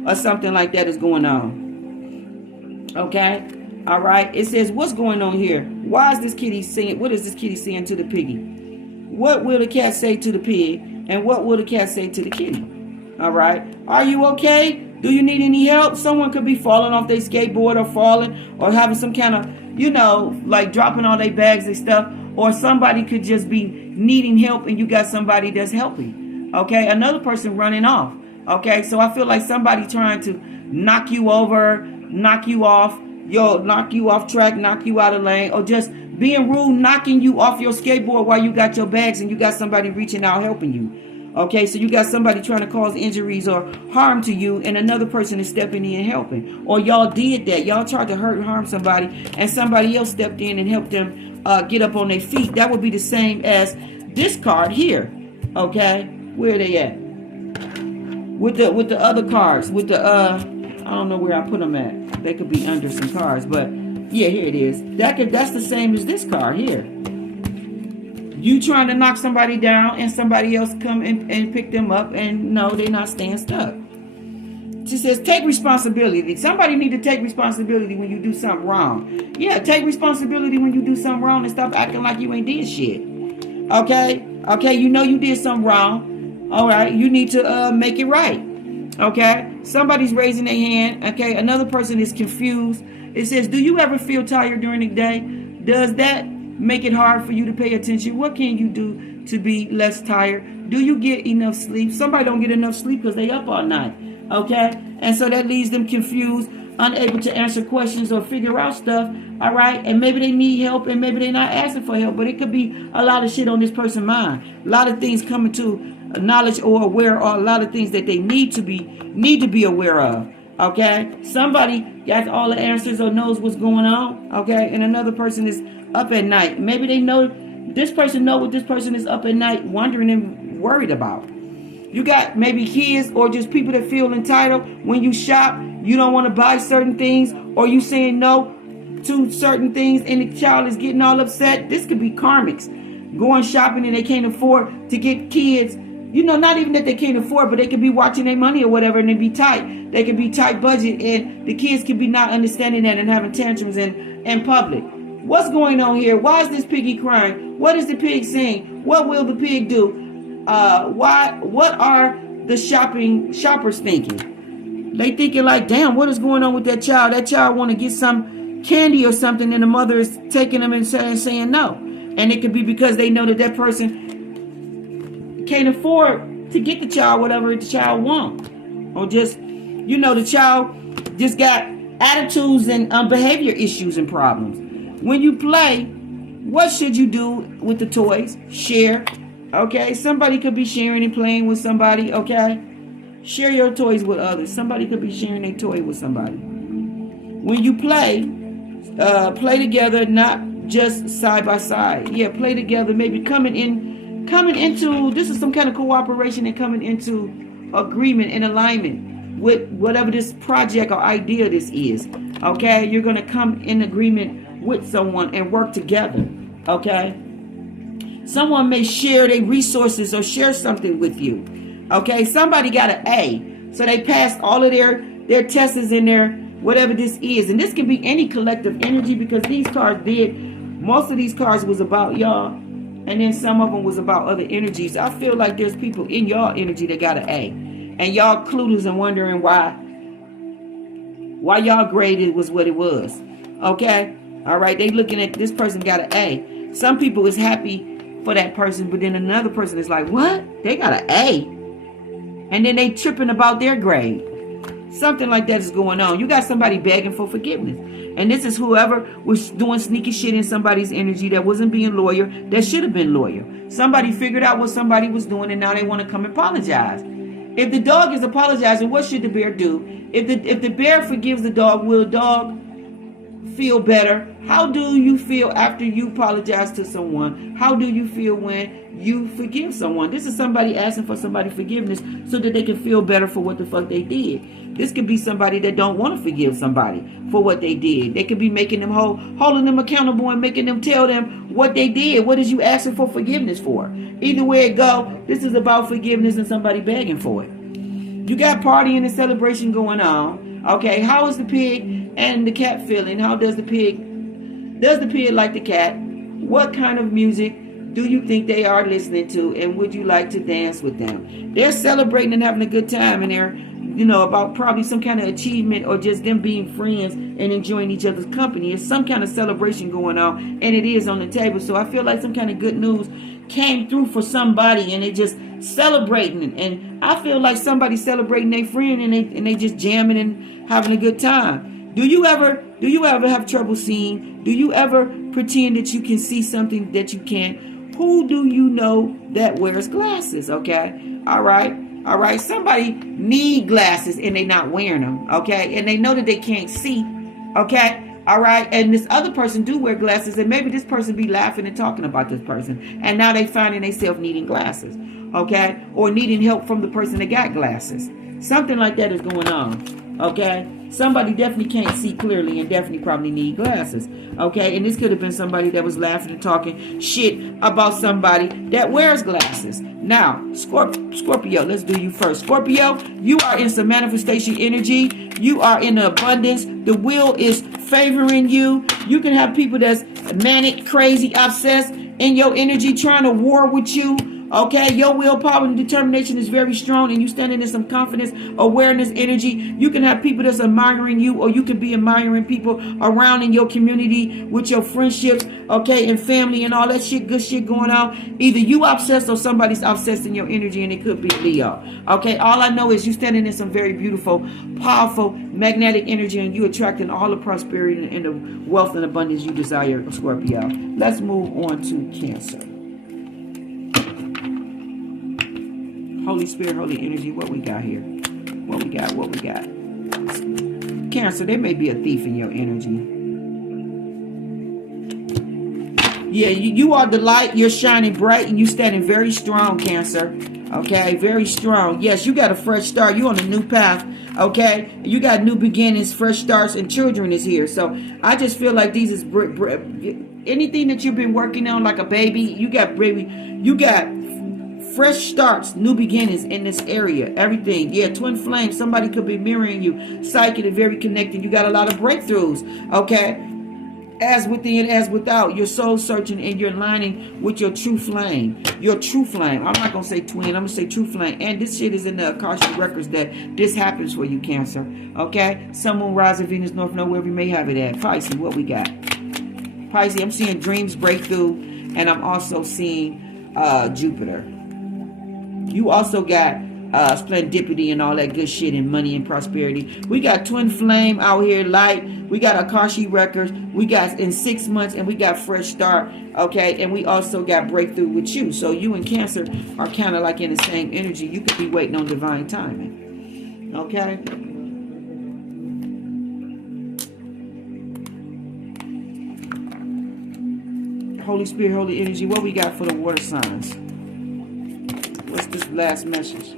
or something like that is going on. Okay? All right? It says, what's going on here? Why is this kitty saying, what is this kitty saying to the piggy? What will the cat say to the pig? And what will the cat say to the kitty? All right? Are you okay? Do you need any help? Someone could be falling off their skateboard, or falling, or having some kind of, like dropping all their bags and stuff. Or somebody could just be needing help, and you got somebody that's helping. Okay? Another person running off. Okay? So I feel like somebody trying to knock you over, knock you off track, knock you out of lane, or just being rude, knocking you off your skateboard while you got your bags and you got somebody reaching out helping you. Okay, so you got somebody trying to cause injuries or harm to you, and another person is stepping in and helping. Or y'all did that. Y'all tried to hurt and harm somebody, and somebody else stepped in and helped them get up on their feet. That would be the same as this card here. Okay, where are they at? With the other cards, with the I don't know where I put them at. They could be under some cards, but yeah, here it is. That's the same as this card here. You trying to knock somebody down, and somebody else come and pick them up, and no, they're not staying stuck. She says, take responsibility. Somebody need to take responsibility when you do something wrong. Yeah, take responsibility when you do something wrong, and stop acting like you ain't did shit. Okay, you know you did something wrong. All right, you need to make it right. Okay, somebody's raising their hand. Okay, another person is confused. It says, do you ever feel tired during the day? Does that make it hard for you to pay attention? What can you do to be less tired? Do you get enough sleep? Somebody don't get enough sleep because they up all night. Okay, and so that leaves them confused, unable to answer questions or figure out stuff. All right, and maybe they need help, and maybe they're not asking for help, but it could be a lot of shit on this person's mind. A lot of things coming to knowledge or aware, or a lot of things that they need to be aware of. Okay, somebody got all the answers or knows what's going on. Okay, and another person is up at night. Maybe they know this person know what this person is up at night wondering and worried about. You got maybe kids or just people that feel entitled. When you shop, you don't want to buy certain things, or you saying no to certain things, and the child is getting all upset. This could be karmics going shopping, and they can't afford to get kids. Not even that they can't afford, but they could be watching their money or whatever, and they be tight. They could be tight budget, and the kids could be not understanding that and having tantrums in public. What's going on here? Why is this piggy crying? What is the pig saying? What will the pig do? What are the shoppers thinking? They thinking like, damn, what is going on with that child? That child want to get some candy or something, and the mother is taking them and saying no. And it could be because they know that person can't afford to get the child whatever the child wants, or just the child just got attitudes and behavior issues and problems. When you play, what should you do with the toys? Share. Okay, somebody could be sharing and playing with somebody. Okay, share your toys with others. Somebody could be sharing a toy with somebody. When you play together, not just side by side. Yeah, play together. Maybe coming into, this is some kind of cooperation and coming into agreement and alignment with whatever this project or idea this is. Okay, you're going to come in agreement with someone and work together. Okay, someone may share their resources or share something with you. Okay, somebody got an A, so they passed all of their tests in their whatever this is, and this can be any collective energy, because these cards most of these cards was about y'all. And then some of them was about other energies. I feel like there's people in y'all energy that got an A. And y'all clueless and wondering why y'all graded was what it was. Okay? All right. They looking at this person got an A. Some people is happy for that person. But then another person is like, what? They got an A. And then they tripping about their grade. Something like that is going on. You got somebody begging for forgiveness. And this is whoever was doing sneaky shit in somebody's energy that wasn't being loyal, that should have been loyal. Somebody figured out what somebody was doing and now they want to come apologize. If the dog is apologizing, what should the bear do? If the bear forgives the dog, will the dog feel better? How do you feel after you apologize to someone? How do you feel when you forgive someone? This is somebody asking for somebody forgiveness so that they can feel better for what the fuck they did. This could be somebody that don't want to forgive somebody for what they did. They could be making them holding them accountable and making them tell them what they did. What is you asking for forgiveness for? Either way it go, this is about forgiveness and somebody begging for it. You got partying and celebration going on. Okay, how is the pig and the cat feeling? How does the pig like the cat? What kind of music do you think they are listening to, and would you like to dance with them? They're celebrating and having a good time, and they're, about probably some kind of achievement or just them being friends and enjoying each other's company. It's some kind of celebration going on, and it is on the table. So I feel like some kind of good news came through for somebody, and they just celebrating. And I feel like somebody celebrating their friend, and they just jamming and having a good time. Do you ever have trouble seeing? Do you ever pretend that you can see something that you can't? Who do you know that wears glasses? Okay. All right. Somebody need glasses and they not wearing them. Okay. And they know that they can't see. Okay. All right. And this other person do wear glasses, and maybe this person be laughing and talking about this person. And now they finding themselves needing glasses. Okay. Or needing help from the person that got glasses. Something like that is going on. Okay. Somebody definitely can't see clearly and definitely probably need glasses. Okay, and this could have been somebody that was laughing and talking shit about somebody that wears glasses. Now, Scorpio, let's do you first. Scorpio, you are in some manifestation energy. You are in abundance. The will is favoring you. You can have people that's manic, crazy, obsessed in your energy trying to war with you. Okay, your willpower and determination is very strong, and you standing in some confidence, awareness, energy. You can have people that's admiring you, or you can be admiring people around in your community with your friendships, okay, and family and all that shit, good shit going on. Either you obsessed or somebody's obsessed in your energy, and it could be Leo. Okay, all I know is you standing in some very beautiful, powerful, magnetic energy, and you attracting all the prosperity and the wealth and abundance you desire, Scorpio. Let's move on to Cancer. Holy Spirit, Holy Energy, what we got here? What we got? Cancer, there may be a thief in your energy. Yeah, you are the light. You're shining bright, and you standing very strong, Cancer. Okay, very strong. Yes, you got a fresh start. You on a new path. Okay, you got new beginnings, fresh starts, and children is here. So I just feel like these is anything that you've been working on, like a baby. You got fresh starts, new beginnings in this area. Everything. Yeah, twin flame. Somebody could be mirroring you. Psychic and very connected. You got a lot of breakthroughs. Okay. As within, as without. You're soul searching and you're aligning with your true flame. Your true flame. I'm not going to say twin. I'm going to say true flame. And this shit is in the Akashic records that this happens for you, Cancer. Okay. Sun, Moon, rising, Venus, North Node, wherever you may have it at. Pisces, what we got? Pisces, I'm seeing dreams breakthrough. And I'm also seeing Jupiter. You also got splendidity and all that good shit and money and prosperity. We got twin flame out here, light. We got Akashic records. We got in 6 months, and we got fresh start. Okay, and we also got breakthrough with you. So you and Cancer are kind of like in the same energy. You could be waiting on divine timing. Okay. Holy Spirit, Holy Energy, what we got for the water signs? What's this last message?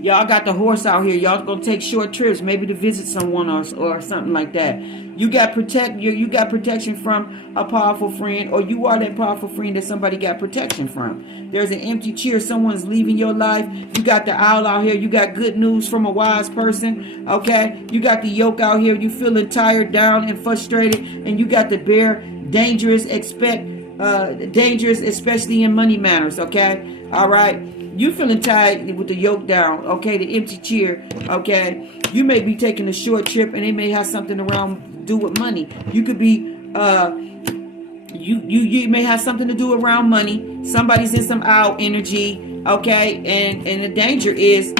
Y'all got the horse out here. Y'all gonna take short trips, maybe to visit someone or something like that. You got protection from a powerful friend, or you are that powerful friend that somebody got protection from. There's an empty chair. Someone's leaving your life. You got the owl out here. You got good news from a wise person. Okay. You got the yoke out here. You feeling tired, down, and frustrated, and you got the bear. Dangerous, especially in money matters. Okay. All right. You feeling tired with the yoke down, okay, the empty chair, okay. You may be taking a short trip, and it may have something around do with money. You could be you may have something to do around money. Somebody's in some owl energy, okay, and the danger is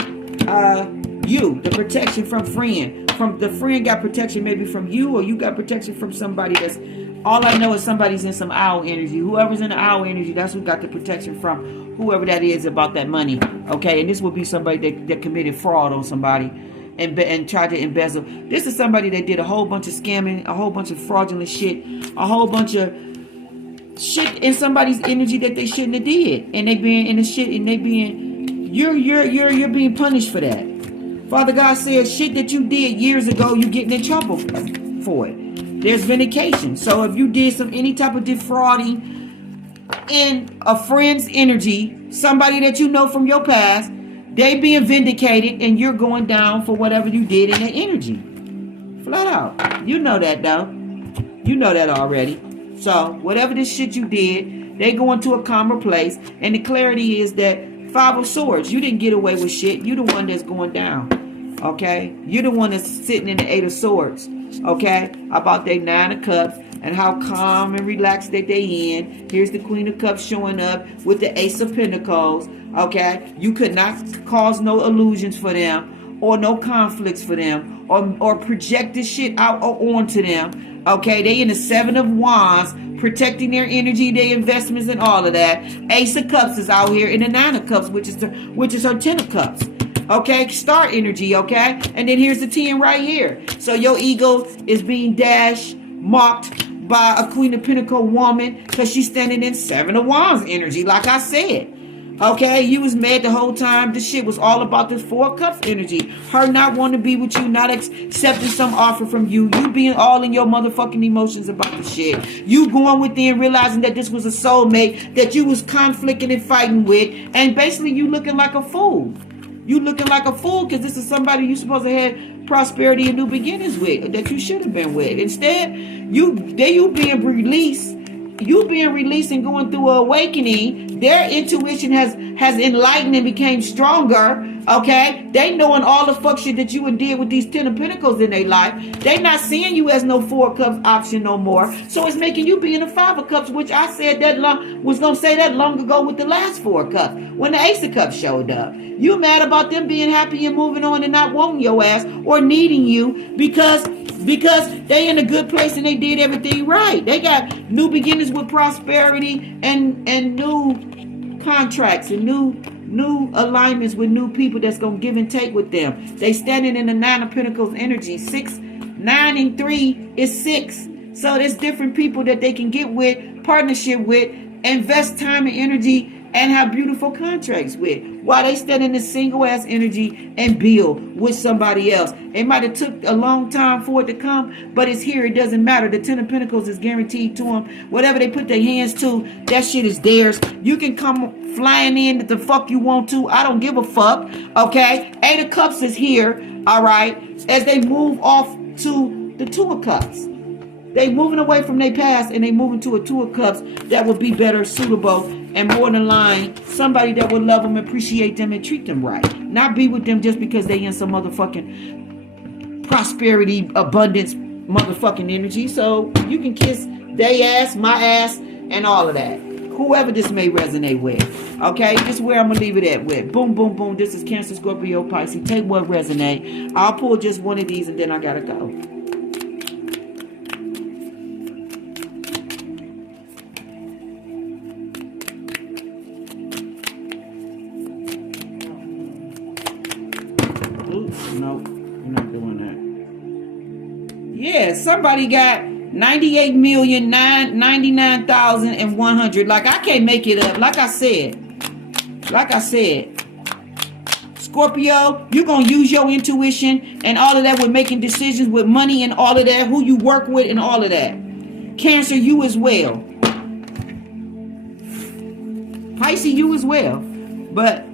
You, the protection from friend. From the friend got protection maybe from you, or you got protection from somebody that's, all I know is somebody's in some owl energy. Whoever's in the owl energy, that's who got the protection from whoever that is about that money. Okay, and this would be somebody that committed fraud on somebody and tried to embezzle. This is somebody that did a whole bunch of scamming, a whole bunch of fraudulent shit, a whole bunch of shit in somebody's energy that they shouldn't have did, and they being in the shit, and they being, you're being punished for that. Father God says shit that you did years ago, you getting in trouble for it. There's vindication. So if you did any type of defrauding in a friend's energy, somebody that you know from your past, they being vindicated, and you're going down for whatever you did in their energy. Flat out. You know that though. You know that already. So whatever this shit you did, they going to a calmer place. And the clarity is that 5 of Swords, you didn't get away with shit. You the one that's going down. Okay? You're the one that's sitting in the 8 of Swords. Okay? About their 9 of Cups and how calm and relaxed that they in. Here's the Queen of Cups showing up with the Ace of Pentacles. Okay? You could not cause no illusions for them, or no conflicts for them, or project this shit out or onto them. Okay? They in the 7 of Wands, protecting their energy, their investments, and all of that. Ace of Cups is out here in the 9 of Cups, which is her 10 of Cups. Okay, star energy, okay? And then here's the 10 right here. So your ego is being dashed, mocked by a Queen of Pentacles woman because she's standing in 7 of Wands energy, like I said. Okay, you was mad the whole time. This shit was all about this 4 of Cups energy. Her not wanting to be with you, not accepting some offer from you. You being all in your motherfucking emotions about the shit. You going within, realizing that this was a soulmate that you was conflicting and fighting with. And basically you looking like a fool. You looking like a fool because this is somebody you supposed to have prosperity and new beginnings with, that you should have been with. Instead, you being released. You being released and going through an awakening. Their intuition has enlightened and became stronger. Okay, they knowing all the fuck shit that you did with these 10 of Pentacles in their life. They not seeing you as no 4 of Cups option no more. So it's making you be in the 5 of Cups, which I said was gonna say that long ago with the last 4 of Cups when the Ace of Cups showed up. You mad about them being happy and moving on and not wanting your ass or needing you because they in a good place and they did everything right. They got new beginnings with prosperity and new contracts and new alignments with new people that's gonna give and take with them. They standing in the 9 of Pentacles energy. 6, 9, and 3 is 6. So there's different people that they can get with, partnership with, invest time and energy, and have beautiful contracts with, while they stand in the single ass energy and build with somebody else. It might have took a long time for it to come, but it's here. It doesn't matter. The 10 of Pentacles is guaranteed to them. Whatever they put their hands to, that shit is theirs. You can come flying in the fuck you want to. I don't give a fuck. Okay? 8 of Cups is here. All right? As they move off to the 2 of Cups. They moving away from their past and they moving to a 2 of Cups that would be better suitable and more in line. Somebody that would love them, appreciate them, and treat them right. Not be with them just because they in some motherfucking prosperity, abundance, motherfucking energy. So you can kiss they ass, my ass, and all of that. Whoever this may resonate with. Okay, this is where I'm going to leave it at with. Boom, boom, boom. This is Cancer, Scorpio, Pisces. Take what resonate. I'll pull just one of these and then I got to go. Nope, I'm not doing that. Yeah, somebody got 98,099,100. Like, I can't make it up. Like I said, Scorpio, you're going to use your intuition and all of that with making decisions with money and all of that, who you work with and all of that. Cancer, you as well. Pisces, you as well. But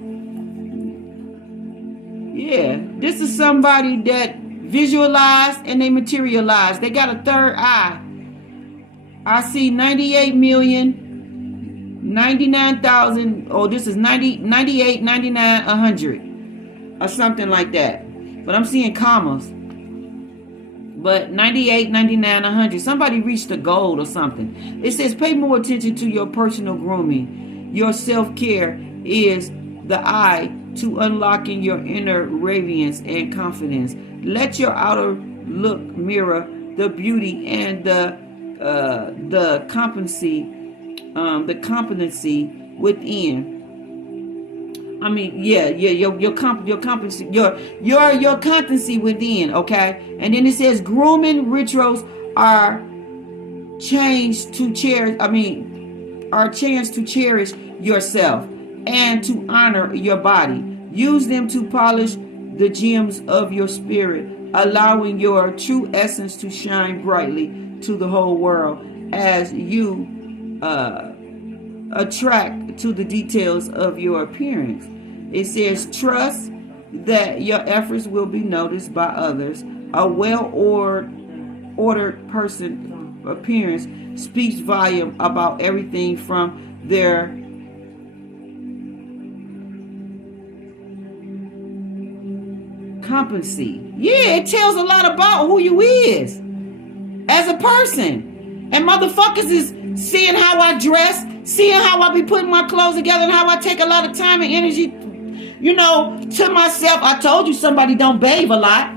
yeah, this is somebody that visualized and they materialized. They got a third eye. I see 98,099,000. Oh, this is 98, 99, 100. Or something like that. But I'm seeing commas. But 98, 99, 100. Somebody reached a goal or something. It says pay more attention to your personal grooming. Your self-care is the eye to unlocking your inner radiance and confidence. Let your outer look mirror the beauty and the competency within. I mean, your competency within, okay? And then it says grooming rituals are changed to cherish. Are chance to cherish yourself and to honor your body. Use them to polish the gems of your spirit, allowing your true essence to shine brightly to the whole world as you attract to the details of your appearance. It says, trust that your efforts will be noticed by others. A well-ordered person appearance speaks volume about everything from their competency. Yeah, it tells a lot about who you is as a person. And motherfuckers is seeing how I dress, seeing how I be putting my clothes together, and how I take a lot of time and energy, to myself. I told you somebody don't bathe a lot.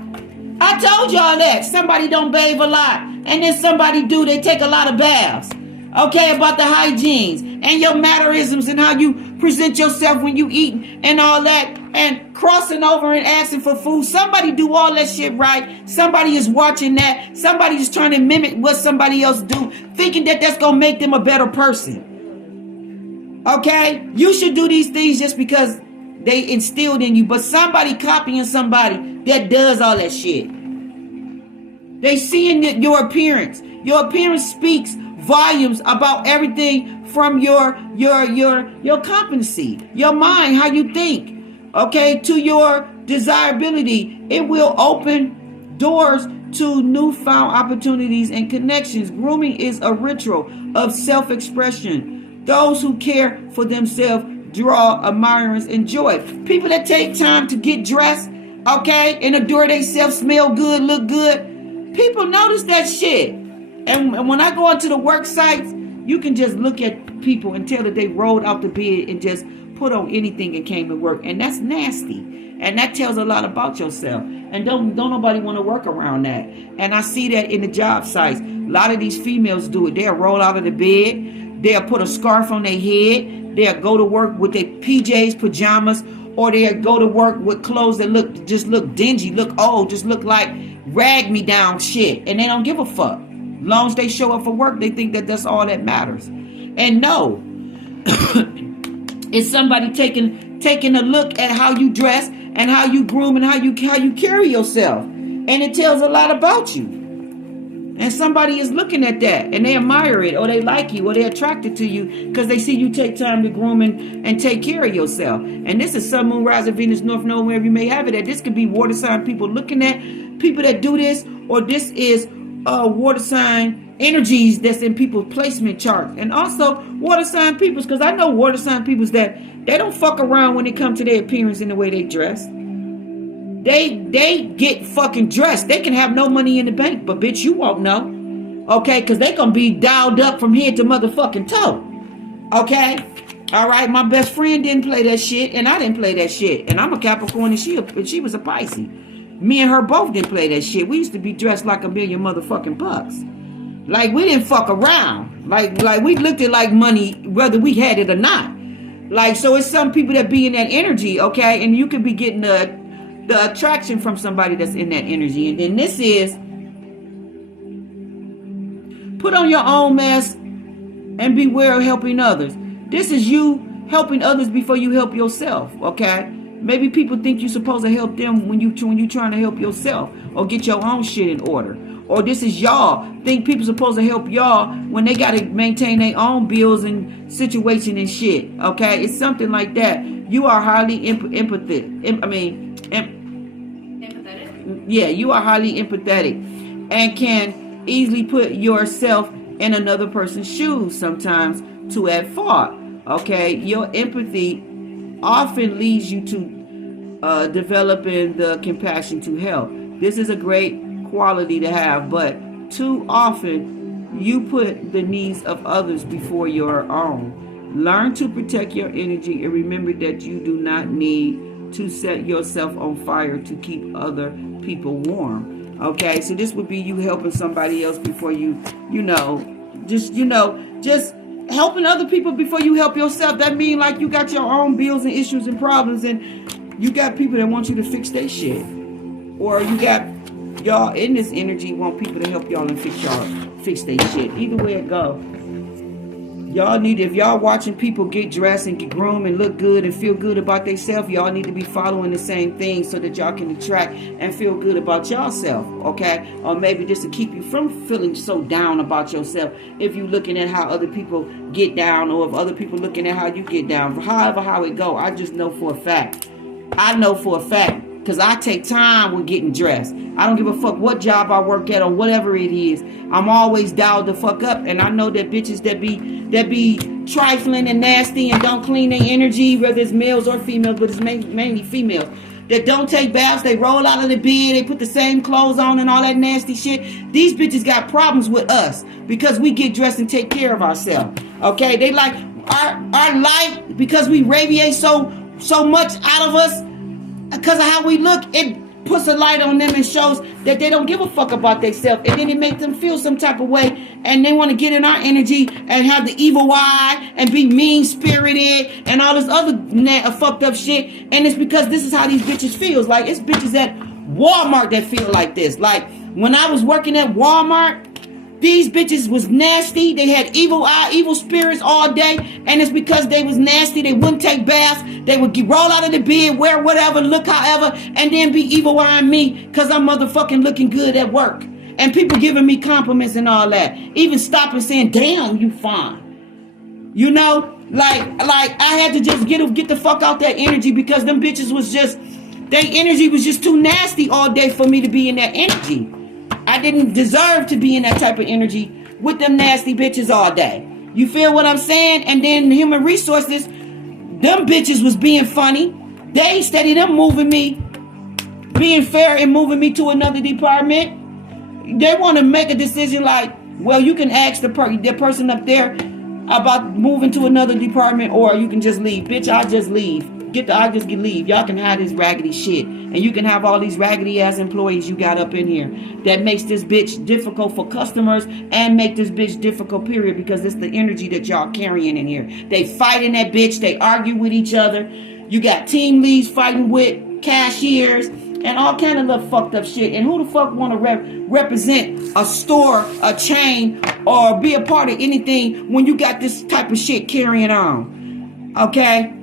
I told y'all that. Somebody don't bathe a lot. And then somebody do, they take a lot of baths. Okay, about the hygienes and your mannerisms and how you present yourself when you eat and all that, and crossing over and asking for food. Somebody do all that shit right. Somebody is watching that. Somebody is trying to mimic what somebody else do, thinking that that's going to make them a better person. Okay? You should do these things just because they instilled in you, but somebody copying somebody that does all that shit. They seeing your appearance. Your appearance speaks volumes about everything from your competency, your mind, how you think, okay, to your desirability. It will open doors to newfound opportunities and connections. Grooming is a ritual of self-expression. Those who care for themselves draw admirers and joy. People that take time to get dressed, okay, and adore themselves, smell good, look good, people notice that shit. And when I go onto the work sites, you can just look at people and tell that they rolled out the bed and just put on anything and came to work. And that's nasty. And that tells a lot about yourself. And don't nobody want to work around that. And I see that in the job sites. A lot of these females do it. They'll roll out of the bed. They'll put a scarf on their head. They'll go to work with their PJs, pajamas, or they'll go to work with clothes that look dingy, look old, just look like rag me down shit. And they don't give a fuck. As long as they show up for work, they think that that's all that matters. And no, it's somebody taking a look at how you dress and how you groom and how you carry yourself. And it tells a lot about you. And somebody is looking at that and they admire it, or they like you, or they're attracted to you because they see you take time to groom and take care of yourself. And this is Sun, Moon, Rising, Venus, North Node, wherever you may have it at. This could be water sign people looking at people that do this, or this is water sign energies that's in people's placement charts. And also water sign peoples, because I know water sign peoples that they don't fuck around when it comes to their appearance and the way they dress. They get fucking dressed. They can have no money in the bank, but bitch, you won't know. Okay, because they gonna be dialed up from head to motherfucking toe. Okay, all right. My best friend didn't play that shit, and I didn't play that shit. And I'm a Capricorn, and she was a Pisces. Me and her both didn't play that shit. We used to be dressed like a million motherfucking bucks. Like we didn't fuck around. Like we looked at like money, whether we had it or not. Like, so it's some people that be in that energy, okay? And you could be getting the attraction from somebody that's in that energy. And then this is put on your own mask and beware of helping others. This is you helping others before you help yourself, okay? Maybe people think you're supposed to help them when you trying to help yourself or get your own shit in order. Or this is y'all think people supposed to help y'all when they got to maintain their own bills and situation and shit, okay? It's something like that. You are highly empathetic. Yeah, you are highly empathetic and can easily put yourself in another person's shoes sometimes to at fault. Okay, your empathy often leads you to developing the compassion to help. This is a great quality to have, but too often you put the needs of others before your own. Learn to protect your energy and remember that you do not need to set yourself on fire to keep other people warm. Okay, so this would be you helping somebody else before you just helping other people before you help yourself. That means like you got your own bills and issues and problems, and you got people that want you to fix their shit, or you got y'all in this energy want people to help y'all and fix their shit. Either way it go. Y'all need, if y'all watching people get dressed and get groomed and look good and feel good about themselves, y'all need to be following the same thing so that y'all can attract and feel good about yourself, okay? Or maybe just to keep you from feeling so down about yourself if you looking at how other people get down, or if other people looking at how you get down. However how it go, I just know for a fact. I know for a fact, because I take time with getting dressed. I don't give a fuck what job I work at or whatever it is. I'm always dialed the fuck up. And I know that bitches that be trifling and nasty and don't clean their energy, whether it's males or females, but it's mainly females, that don't take baths, they roll out of the bed, they put the same clothes on and all that nasty shit. These bitches got problems with us because we get dressed and take care of ourselves. Okay? They like our light, because we radiate so much out of us, because of how we look, it puts a light on them and shows that they don't give a fuck about themselves, and then it makes them feel some type of way, and they want to get in our energy and have the evil eye and be mean spirited and all this other fucked up shit. And it's because this is how these bitches feels. Like, it's bitches at Walmart that feel like this. Like, when I was working at Walmart, these bitches was nasty. They had evil eye, evil spirits all day. And it's because they was nasty. They wouldn't take baths. They would roll out of the bed, wear whatever, look however, and then be evil eyeing me because I'm motherfucking looking good at work. And people giving me compliments and all that. Even stopping saying, damn, you fine. You know? Like I had to just get the fuck out that energy, because them bitches was just, their energy was just too nasty all day for me to be in that energy. I didn't deserve to be in that type of energy with them nasty bitches all day. You feel what I'm saying? And then human resources, them bitches was being funny. They steady them moving me, being fair and moving me to another department. They want to make a decision like, well, you can ask the person up there about moving to another department, or you can just leave. Bitch, I'll just leave. I just can leave. Y'all can have this raggedy shit. And you can have all these raggedy ass employees you got up in here that makes this bitch difficult for customers and make this bitch difficult, period, because it's the energy that y'all carrying in here. They fight in that bitch. They argue with each other. You got team leads fighting with cashiers and all kind of little fucked up shit. And who the fuck want to represent a store, a chain, or be a part of anything when you got this type of shit carrying on? Okay?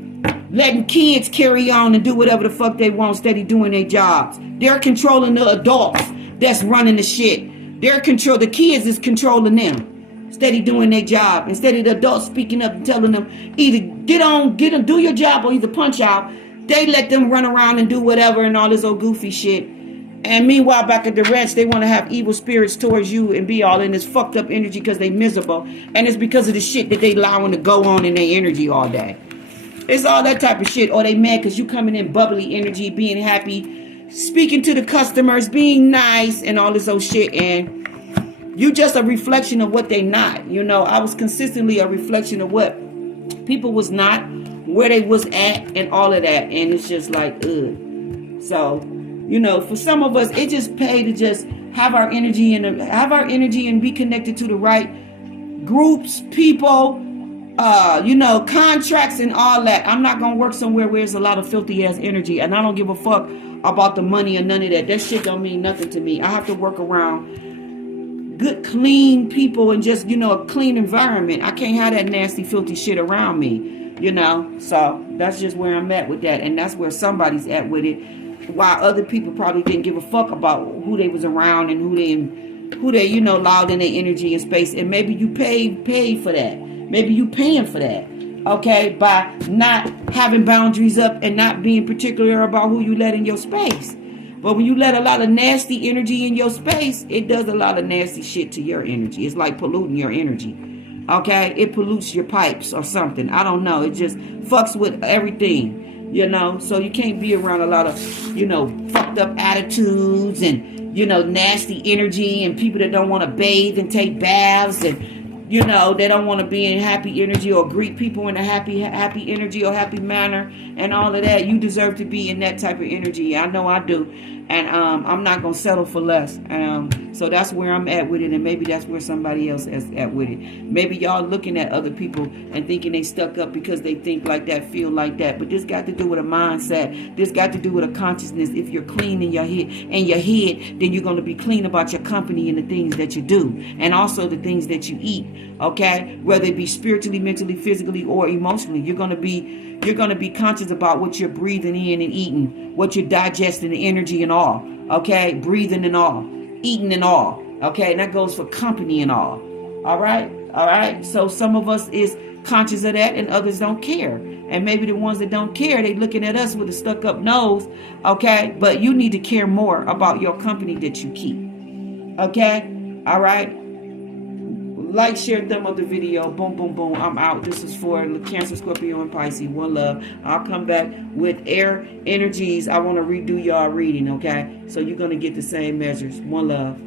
Letting kids carry on and do whatever the fuck they want, steady doing their jobs. They're controlling the adults that's running the shit. The kids is controlling them, steady doing their job. Instead of the adults speaking up and telling them either get on, do your job, or either punch out, they let them run around and do whatever and all this old goofy shit. And meanwhile, back at the ranch, they want to have evil spirits towards you and be all in this fucked up energy because they miserable. And it's because of the shit that they allowing to go on in their energy all day. It's all that type of shit. Or they mad because you coming in bubbly energy, being happy, speaking to the customers, being nice, and all this old shit. And you just a reflection of what they not. You know, I was consistently a reflection of what people was not, where they was at, and all of that. And it's just like, ugh. So, you know, for some of us, it just pay to just have our energy and be connected to the right groups, people, contracts and all that. I'm not going to work somewhere where there's a lot of filthy ass energy, and I don't give a fuck about the money or none of that. That shit don't mean nothing to me. I have to work around good, clean people and just, a clean environment. I can't have that nasty, filthy shit around me, So that's just where I'm at with that, and that's where somebody's at with it. While other people probably didn't give a fuck about who they was around and who they allowed in their energy and space, and maybe you paid for that. Maybe you paying for that, okay, by not having boundaries up and not being particular about who you let in your space. But when you let a lot of nasty energy in your space, it does a lot of nasty shit to your energy. It's like polluting your energy, okay? It pollutes your pipes or something. I don't know. It just fucks with everything, So you can't be around a lot of, fucked up attitudes and, nasty energy and people that don't want to bathe and take baths and You know, they don't want to be in happy energy or greet people in a happy energy or happy manner and all of that. You deserve to be in that type of energy. I know I do. And I'm not going to settle for less. So that's where I'm at with it. And maybe that's where somebody else is at with it. Maybe y'all looking at other people and thinking they stuck up because they think like that, feel like that. But this got to do with a mindset. This got to do with a consciousness. If you're clean in your head, then you're going to be clean about your company and the things that you do. And also the things that you eat. Okay? Whether it be spiritually, mentally, physically, or emotionally. You're going to be conscious about what you're breathing in and eating, what you're digesting, the energy and all. Okay, breathing and all, eating and all. Okay, and that goes for company and all. All right. So some of us is conscious of that, and others don't care. And maybe the ones that don't care, they looking at us with a stuck up nose. Okay, but you need to care more about your company that you keep. Okay, all right. Like, share, thumb up the video. Boom, boom, boom. I'm out. This is for Cancer, Scorpio, and Pisces. One love. I'll come back with air energies. I want to redo y'all reading, okay? So you're going to get the same measures. One love.